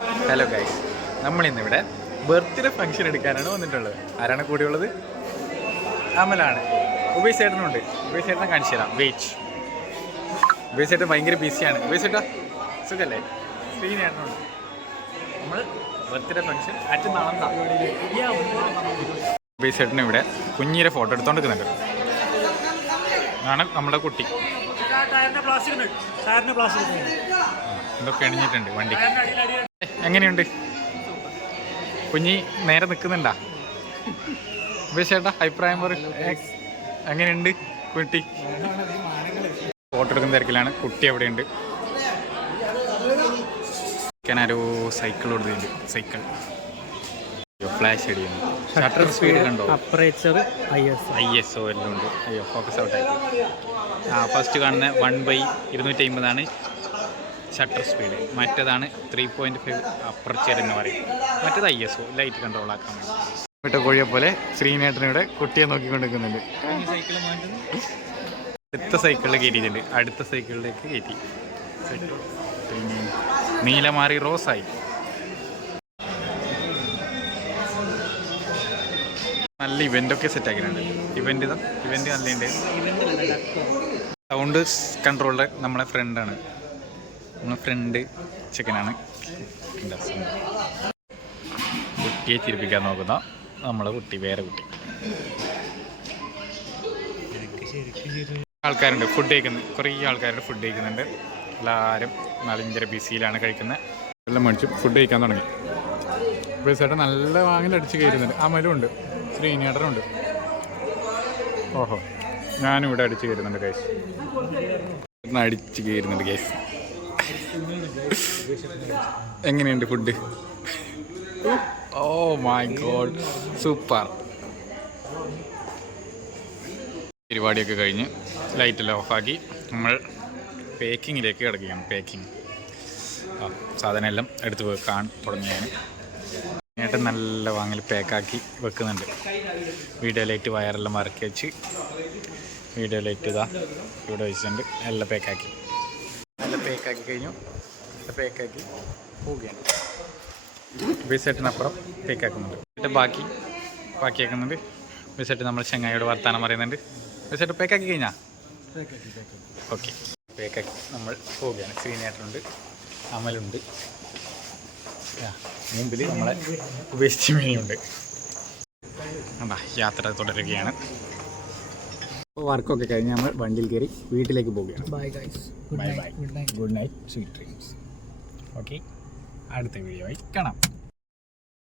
Hello guys, നമ്മളിന്നിവിടെ birthday function എടുക്കാനാണ് വന്നിട്ടുള്ളത്. ആരാണ് കൂടെയുള്ളത്? അമലാണ്. ഉബൈസ് ചേട്ടനുണ്ട്. ഉബൈസ് ചേട്ടനെ കാണിച്ചു തരാം. വെയിറ്റ്. ഉബൈസ് ചേട്ടൻ ഭയങ്കര ബിസിയാണ്. ഉബൈസ് ചേട്ടാ സുഖല്ലേ? ശ്രീനേട്ടനുണ്ട്. നമ്മൾ ബർത്ത്ഡേ ഫംഗ്ഷൻ അറ്റ് നടന്ന ഉബൈസ് ചേട്ടൻ ഇവിടെ കുഞ്ഞിരെ ഫോട്ടോ എടുത്തോണ്ട് നിൽക്കുന്നുണ്ട്. ആണ് നമ്മുടെ കുട്ടി. ഇതൊക്കെ എണിഞ്ഞിട്ടുണ്ട് വണ്ടി. എങ്ങനെയുണ്ട് കുഞ്ഞി? നേരെ നിൽക്കുന്നുണ്ടാ? ഉബൈസ് ചേട്ടാ അഭിപ്രായം പറ. എങ്ങനെയുണ്ട് കുട്ടി? ഫോട്ടോ എടുക്കുന്ന തിരക്കിലാണ്. കുട്ടി എവിടെയുണ്ട്? ആരോ സൈക്കിൾ കൊടുത്തിട്ടുണ്ട്. സൈക്കിൾ ഫ്ലാഷ് അടിയുന്നു. ഷട്ടർ സ്പീഡ് കണ്ടോ? അപ്പറേച്ചർ ISO എല്ലാം ഉണ്ട്. അയ്യോ ഫോക്കസ് ഔട്ട് ആയിട്ട്. ഫസ്റ്റ് കാണുന്ന 1/250 ഷട്ടർ സ്പീഡ്. മറ്റേതാണ് 3.5 അപ്പർച്ചർ എന്ന് പറയും. മറ്റേത് ISO ലൈറ്റ് കൺട്രോൾ ആക്കാൻ വേണ്ടി. വിട്ട കോഴിയെ പോലെ ശ്രീനേട്ടനിവിടെ കുട്ടിയെ നോക്കിക്കൊണ്ടിരിക്കുന്നുണ്ട്. അടുത്ത സൈക്കിളിൽ കയറ്റിയിട്ടുണ്ട്. അടുത്ത സൈക്കിളിലേക്ക് കയറ്റി. പിന്നെ നീല മാറി റോസായി. നല്ല ഇവൻ്റൊക്കെ സെറ്റ് ആക്കിയിട്ടുണ്ട്. ഇവൻ്റ് നല്ലുണ്ട്. സൗണ്ട് കൺട്രോളിൻ്റെ നമ്മളെ ഫ്രണ്ടാണ്. നമ്മളെ ഫ്രണ്ട് ചെക്കനാണ്. കുട്ടിയെ ചിരിപ്പിക്കാൻ നോക്കുന്ന നമ്മളെ കുട്ടി, വേറെ കുട്ടി. ആൾക്കാരുണ്ട് ഫുഡ് കഴിക്കുന്നത്. കുറേ ആൾക്കാരുടെ ഫുഡ് കഴിക്കുന്നുണ്ട്. എല്ലാവരും ഭയങ്കര ബിസിയിലാണ് കഴിക്കുന്നത്. എല്ലാം മേടിച്ചു ഫുഡ് കഴിക്കാൻ തുടങ്ങി. ബസ്സേട്ടൻ നല്ല വാങ്ങിലടിച്ച് കയറുന്നുണ്ട്. അമലുണ്ട്, ശ്രീനേട്ടനുണ്ട്. ഓഹോ, ഞാനിവിടെ അടിച്ച് കയറുന്നുണ്ട് കേസ്. അടിച്ച് കയറുന്നുണ്ട് കേസ്. എങ്ങനെയുണ്ട് food? Oh my God, super. പരിപാടിയൊക്കെ കഴിഞ്ഞ് ലൈറ്റെല്ലാം ഓഫാക്കി നമ്മൾ പേക്കിങ്ങിലേക്ക് കിടക്കുകയാണ്. പേക്കിങ് സാധനം എല്ലാം എടുത്ത് വെക്കാൻ തുടങ്ങിയാണ്. ഏട്ടൻ നല്ല വാങ്ങൽ പാക്കാക്കി വെക്കുന്നുണ്ട്. വീഡിയോ ലൈറ്റ് വയറെല്ലാം മറക്കി വെച്ച് വീഡിയോ ലൈറ്റ് ഇതാ ഇവിടെ വെച്ചിട്ടുണ്ട്. എല്ലാം പാക്കാക്കി കഴിഞ്ഞു. പാക്കാക്കി പോവുകയാണ്. ബിസെറ്റിനപ്പുറം പേക്കാക്കുന്നുണ്ട്. എന്നിട്ട് ബാക്കിയാക്കുന്നുണ്ട്. ബിസെറ്റ് നമ്മൾ ചെങ്ങായിയോട് വർത്താനം പറയുന്നുണ്ട്. ബിസെറ്റ് പേക്കാക്കി കഴിഞ്ഞാൽ ഓക്കെ. പേക്കാക്കി നമ്മൾ പോവുകയാണ്. ശ്രീനേട്ടനുണ്ട്, അമലുണ്ട്, മുമ്പിൽ നമ്മളെ ഉപേക്ഷിച്ച് മീനുണ്ട്. യാത്ര തുടരുകയാണ്. വർക്കൊക്കെ കഴിഞ്ഞ് നമ്മൾ വണ്ടിയിൽ കയറി വീട്ടിലേക്ക് പോവുകയാണ്. Bye bye. Good night, sweet dreams. Okay, അടുത്ത വീഡിയോ ആയി കാണാം.